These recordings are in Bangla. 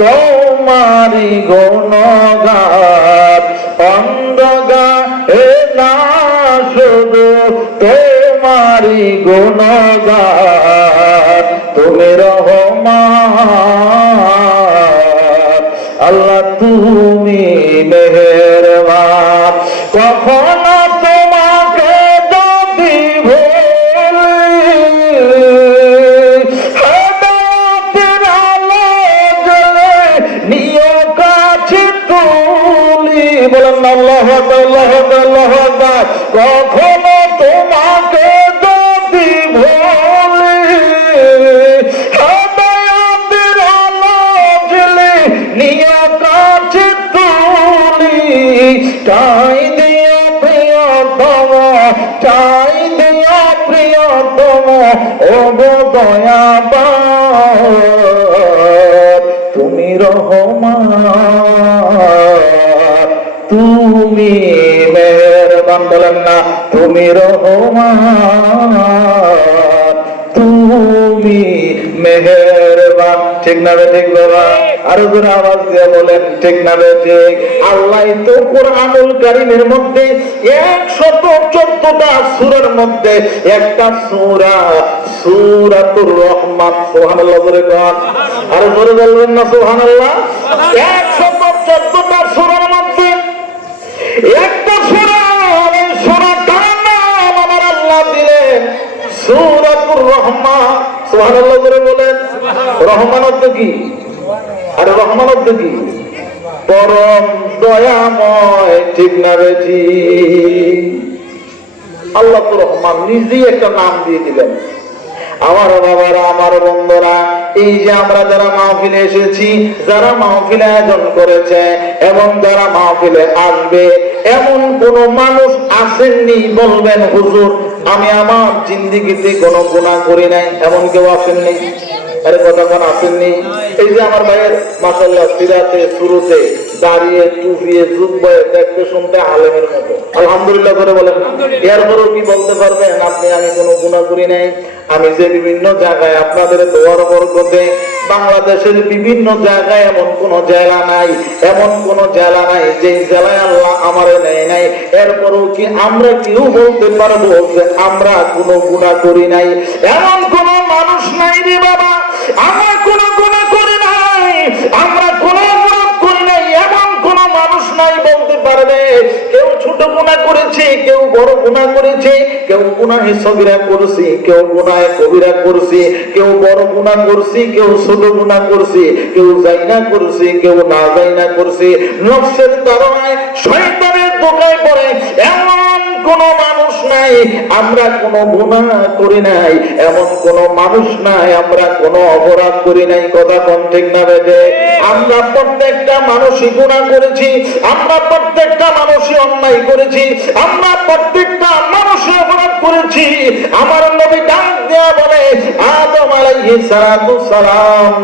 তোমারি গুণগান, অন্ধগারে না শুধু তোমারি গুণগান। তুমি রহমান আল্লাহ, তুমি মেহেরবান। কখনো তোমাকে যদি হেদায়েতের আলো জ্বলে নিয়ে কাছে তুলি, বলেন আল্লাহু আকবার, আল্লাহু আকবার, আল্লাহু আকবার। কখনো তোমাকে যদি ভুলি, হেদায়েতের আলো জ্বলে নিয়ে কাছে তুলি, চাই দিও প্রিয়তম, চাই দিও প্রিয়তম, ও গো দয়াবান। তুমি রহমান, তুমি মেহেরবান, বলেন না তুমি রহমান, তুমি মেহেরবান। ঠিক না বে ঠিক বাবা? আরো জোরে আওয়াজ দিয়ে বলেন ঠিক না বে ঠিক? আল্লাহ তো কুরআনুল কারীমের মধ্যে 114টা সূরার মধ্যে একটা সূরা সূরাতুর রহমান, সুবহানাল্লাহ বলে কোন, আরো জোরে বলবেন না সুবহানাল্লাহ? 114টা সূরার মধ্যে একটা সূরা, এই সূরাটার নাম আমার আল্লাহ দিলেন সূরাতুর রহমান। সুবহানাল্লাহ বলে বলেন। রহমান অর্থ কি? আরে রহমান অর্থ কি? পরম দয়াময়, ঠিক না বেঠি? আল্লাহ তো রহমান নিজেই একটা নাম দিয়ে দিলেন। আমার বাবারা, আমার বন্ধুরা, এই যে আমরা যারা মাহফিলে এসেছি, যারা মাহফিলে আয়োজন করেছে এবং যারা মাহফিলে আসবে, এমন কোন মানুষ আসেননি বলবেন হুজুর আমি আমার জিন্দেগিতে কোনো গুনাহ করি নাই, এমন কেউ আসেননি? আরে কতক্ষণ আসেননি? এই যে আমার ভাইয়ের মাশাআল্লাহ সিরাতে শুরুতে দাঁড়িয়ে টুপিয়ে জুব্বায়ে দেখতে শুনতে আলেমের মতো, আলহামদুলিল্লাহ করে বলেন না? এরপরও কি বলতে পারবেন আপনি আমি কোনো গুনাহ করি নাই? আমি যে বিভিন্ন জায়গায় আপনাদের দোয়ার বরকতে বাংলাদেশের বিভিন্ন জায়গায় এমন কোন জেলা নাই, এমন কোন জেলা নাই যে জেলায় আল্লাহ আমারে নেয় নাই। এরপরও কি আমরা কেউ বলতে পারবো যে আমরা কোনো গুনাহ করি নাই? এমন কোন মানুষ নাই রে বাবা, আমরা কোনো গুনাহ করি নাই, আমরা কোনো গুনাহ করি নাই, এমন কোন মানুষ নাই বলতে পারবে। কেউ ছোট গুনাহ করেছে, কেউ বড় গুনাহ করেছে, কেউ গুনাহে সগীরা করছে, কেউ গুনাহে কবিরা করছে, কেউ বড় গুনাহ করছে, কেউ ছোট গুনাহ করছে, কেউ জাইনা করছে, কেউ না জাইনা করছে, নফসের তাড়নায় শয়তানের ধোঁকায় পড়ে এমন কোন মানুষ নাই আমরা কোনো গুনাহ করি নাই, এমন কোন মানুষ নাই আমরা কোনো অপরাধ করি নাই। কথা কোন ঠিক না বেজে? আমরা প্রত্যেকটা মানুষই গুনাহ করেছি, আমরা প্রত্যেকটা মানুষই অন্যায় করেছি, আমরা প্রত্যেকটা মানুষই অপরাধ করেছি। আমার নবী ডাক দেয়া বলে আদম আলাইহিস সালাম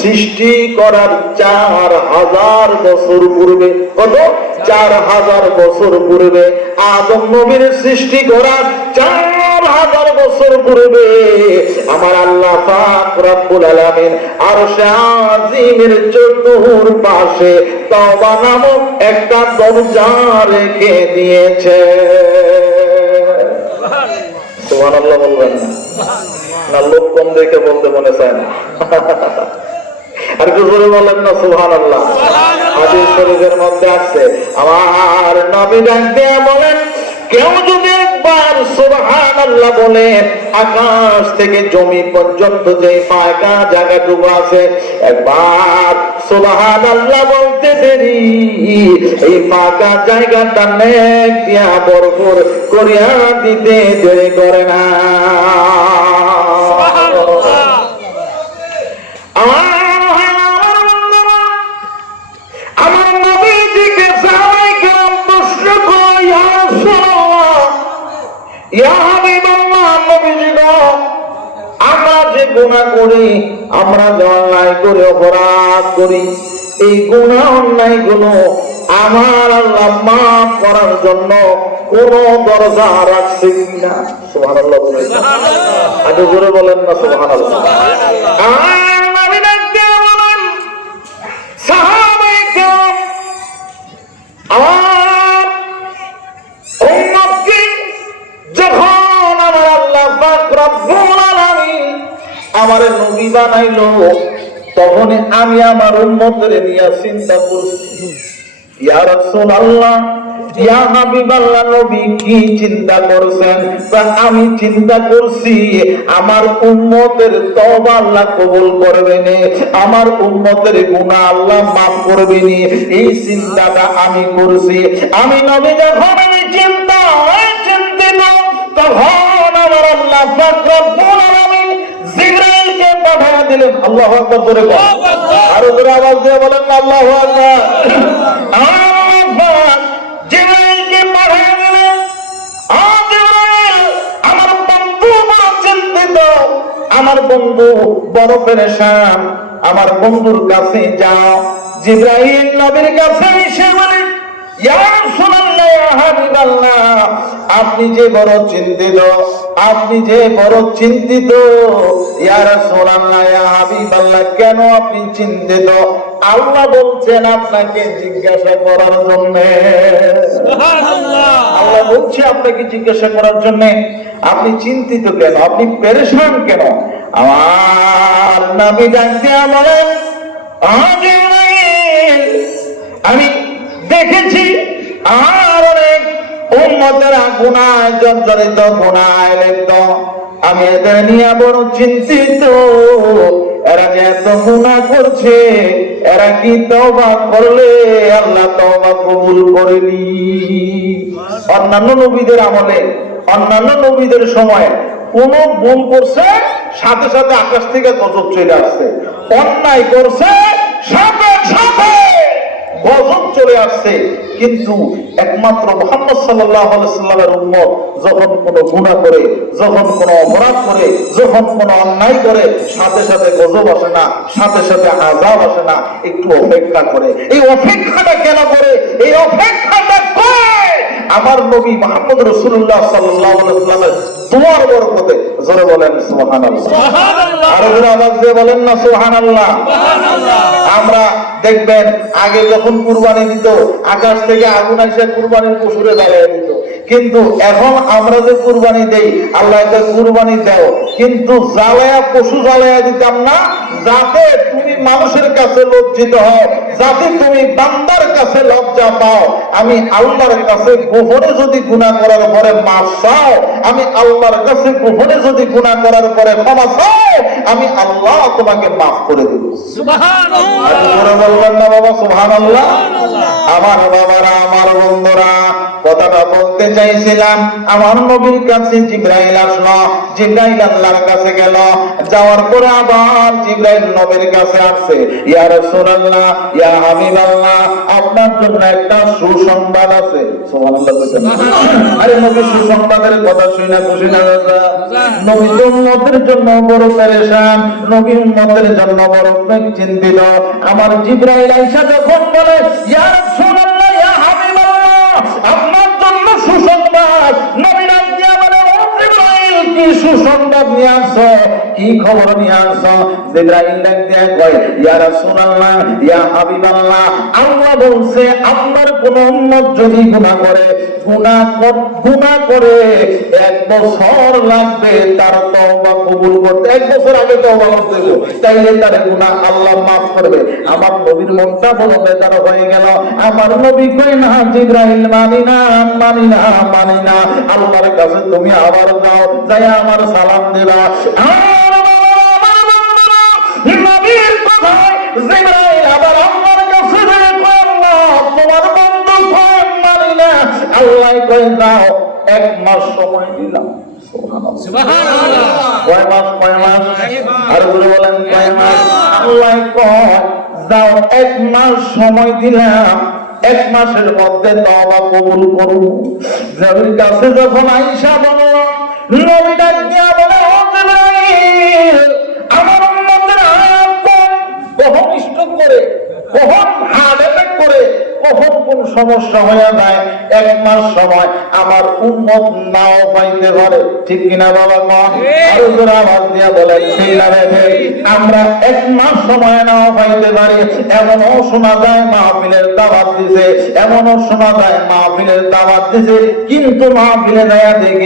সৃষ্টি করার 4000 বছর পূর্বে, কত? 4000 বছর পূর্বে আদম নবীর সৃষ্টি করার 4000 বছর পূর্বে আমার আল্লাহ পাক রব্বুল আলামিন আরশে আজিমের চতুর্পাশে তওবা নামক একটা দরজা রেখে দিয়েছে। সুবহানাল্লাহ বলবেন না? না লোক কম দেখে বলতে মনে চায় না? আর একটু জোরে বলেন না সুবহানাল্লাহ? হাদিস শরীফের মধ্যে আছে আমার নবী ডাক দিয়ে বলেন কেউ যদি একবার সুবহানাল্লাহ বলে আকাশ থেকে জমি পর্যন্ত যে ফাঁকা জায়গাটুকু আছে একবার সুবহানাল্লাহ বলতে দেরি এই ফাঁকা জায়গাটা নেক দিয়া ভরপুর করিয়া দিতে দেরি করে না। আমরা যে গুনাহ করি, আমরা যে অন্যায় করে অপরাধ করি, এই গুনাহ অন্যায় গুলো আমার আল্লাহ মাফ করার জন্য কোন দরজা রাখছে কিনা? সুবহানাল্লাহ বলেন, আগে জোরে বলেন না সুবহানাল্লাহ। আমারে নবী বানাইলো, তখন আমি আমার উম্মতের নিয়ে চিন্তা করছি, ইয়া রাসূলুল্লাহ, ইয়া হাবিবাল্লাহ, নবী কি চিন্তা করছেন? আমি চিন্তা করছি আমার উম্মতের তওবা আল্লাহ কবুল করবেন, আমার উম্মতের গুনাহ আল্লাহ মাফ করবেন, এই চিন্তাটা আমি করছি। আমি নবী যখন চিন্তিত, তখন আমার আল্লাহ পাক রব্বুল আলামিন জিবরাইলকে পাঠিয়ে দিলেন। আল্লাহু আকবার, জোরে বলেন, আরো জোরে আওয়াজ দিয়ে বলেন না আল্লাহু আকবার। জিবরাইলকে পাঠিয়ে দিলেন। আমার বন্ধু বড় চিন্তিত, আমার বন্ধু বড় পেরেশান, আমার বন্ধুর কাছে যাও। জিবরাইল নবীর কাছে এসে বলে, ইয়া রাসূলুল্লাহ, ইয়া হাবিবাল্লাহ, আপনি যে বড় চিন্তিত, আপনি যে বড় চিন্তিত, ইয়া রাসূলুল্লাহ, ইয়া হাবিবাল্লাহ, কেন আপনি চিন্তিত? আল্লাহ বলছেন আপনাকে জিজ্ঞাসা করার জন্য। সুবহানাল্লাহ, আল্লাহ বলছে আপনাকে জিজ্ঞাসা করার জন্য। আপনি চিন্তিত কেন? আপনি পেরেশান কেন? আমার নবী ডাক দিয়া বলেন, আমি দেখেছি আর অনেক উম্মতেরা গুনাহে জর্জরিত, গুনাহে লিপ্ত, আমি এদের নিয়ে বড় চিন্তিত। এরা যে এত গুনাহ করছে, এরা কি তওবা করলে আল্লাহ তওবা কবুল করেনি? অন্যান্য নবীদের আমলে, অন্যান্য নবীদের সময় কোন ভুল করছে সাথে সাথে আকাশ থেকে গজব চলে আসছে, অন্যায় করছে সাথে সাথে গজব চলে আসছে। কিন্তু একমাত্র মুহাম্মদ সাল্লাল্লাহু আলাইহি সাল্লামের উম্মত যখন কোনো গুনাহ করে, যখন কোনো অপরাধ করে, যখন কোনো অন্যায় করে, সাথে সাথে গজব আসে না, সাথে সাথে আযাব আসে না, একটু অপেক্ষা করে। এই অপেক্ষাটা কেন করে? এই অপেক্ষাটা করে আমার নবী মুহাম্মদ রাসূলুল্লাহ সাল্লাল্লাহু আলাইহি ওয়াসাল্লামের দুয়ার বরকতে। জোরে বলেন সুবহানাল্লাহ, সুবহানাল্লাহ, আর জোরে আওয়াজ দিয়ে বলেন না সুবহানাল্লাহ, সুবহানাল্লাহ। আমরা দেখবেন আগে যখন কুরবানি দিত, আকাশ থেকে আগুন এসে কুরবানির পশুরে জ্বালিয়ে দিত, কিন্তু এখন আমরা যে কুরবানি দেই, আল্লাহ কুরবানি দাও, কিন্তু জ্বালায়া পশু জ্বালায়া দিতাম না, যাতে তুমি মানুষের কাছে লজ্জিত হও, যাতে তুমি বান্দার কাছে লজ্জা পাও। আমি আল্লাহর কাছে গোপনে যদি গুনাহ করার পরে মাফ চাও, আমি আল্লাহর কাছে গোপনে যদি গুনাহ করার পরে ক্ষমা চাও, আমি আল্লাহ তোমাকে মাফ করে দেব। সুবহানাল্লাহ, জোরে বলবেন না বাবা সুবহানাল্লাহ। আমার বাবারা, আমার বন্ধুরা, কথাটা বলতে চাইছিলাম, আমার নবীর কাছে জিবরাইল আসলো। জিবরাইল আল্লাহর কাছে গেল, যাওয়ার পরে আবার জিবরাইল নবীর কাছে আসছে, ইয়া রাসূলুল্লাহ, ইয়া হাবিবাল্লাহ, আপনার জন্য একটা সুসংবাদ আছে। সুবহানাল্লাহ, আরে নবী সুসংবাদের কথা শুনে খুশি না? নবী উম্মতের জন্য বড় পেরেশান, নবী উম্মতের জন্য বড় চিন্তিত। আমার জিবরাইল আয়েশা যখন বলে, ইয়া রাসূলুল্লাহ, ইয়া হাবিবাল্লাহ, আপনার জন্য সুসংবাদ, নবী ডাক দিয়া বলে, ও জিবরাইল, কি সুসংবাদ নিয়ে আসছো? কি খবর নিয়ে আসছো? জিবরাইল ডাক দিয়া কয়, ইয়া রাসূলুল্লাহ, ইয়া হাবিবাল্লাহ, আল্লাহ বলছে আপনার কোন উম্মত যদি গুনাহ করে, গুনাহ করে 1 বছর লাগবে তার তওবা কবুল করতে। 1 বছর আগে তওবা করতে হবে, তাইলে তার গুনাহ আল্লাহ মাফ করবে। আমার নবীর মনটা বড় বেজার হয়ে গেল। আমার নবী কই, না জিবরাইল, মানি না, মানি না, মানি না। আল্লাহর কাছে তুমি আবার যাও, যাই আমার সালাম দিবা। নবীর কথায় জিবরাইল আবার আল্লাহর কাছে যায়, আল্লাহ তোমার বন্ধু কই, মানি না। আল্লাহ কই, যাও, 1 মাস সময় দিলাম। সুবহানাল্লাহ, কয় মাস? কয় মাস? আর বলে বলেন কয় মাস? আল্লাহ কয়, যাও, 1 মাস সময় দিলাম, 1 মাসের মধ্যে তওবা কবুল করব। নবীর কাছে যখন আয়েশা বলল, নবী ডাক দিয়া বলে, ও জিবরাইল, আমার উম্মতের হায়াত কখন স্ট্রোক করে, কখন হার্ট অ্যাটাক করে, কখন কোন সমস্যা হয়ে যায়, 1 মাস সময় আমার উম্মত নাও পাইতে পারে। ঠিক কিনা বাবা? আরো জোরে আওয়াজ দিয়া বলেন, ঠিক না রে? আমরা 1 মাস সময় নাও পাইতে পারি। এমনও শোনা যায় মাহফিলের দাওয়াত দিছে, এমনও শোনা যায় মাহফিলের দাওয়াত দিছে, কিন্তু মাহফিলে যায় দেখি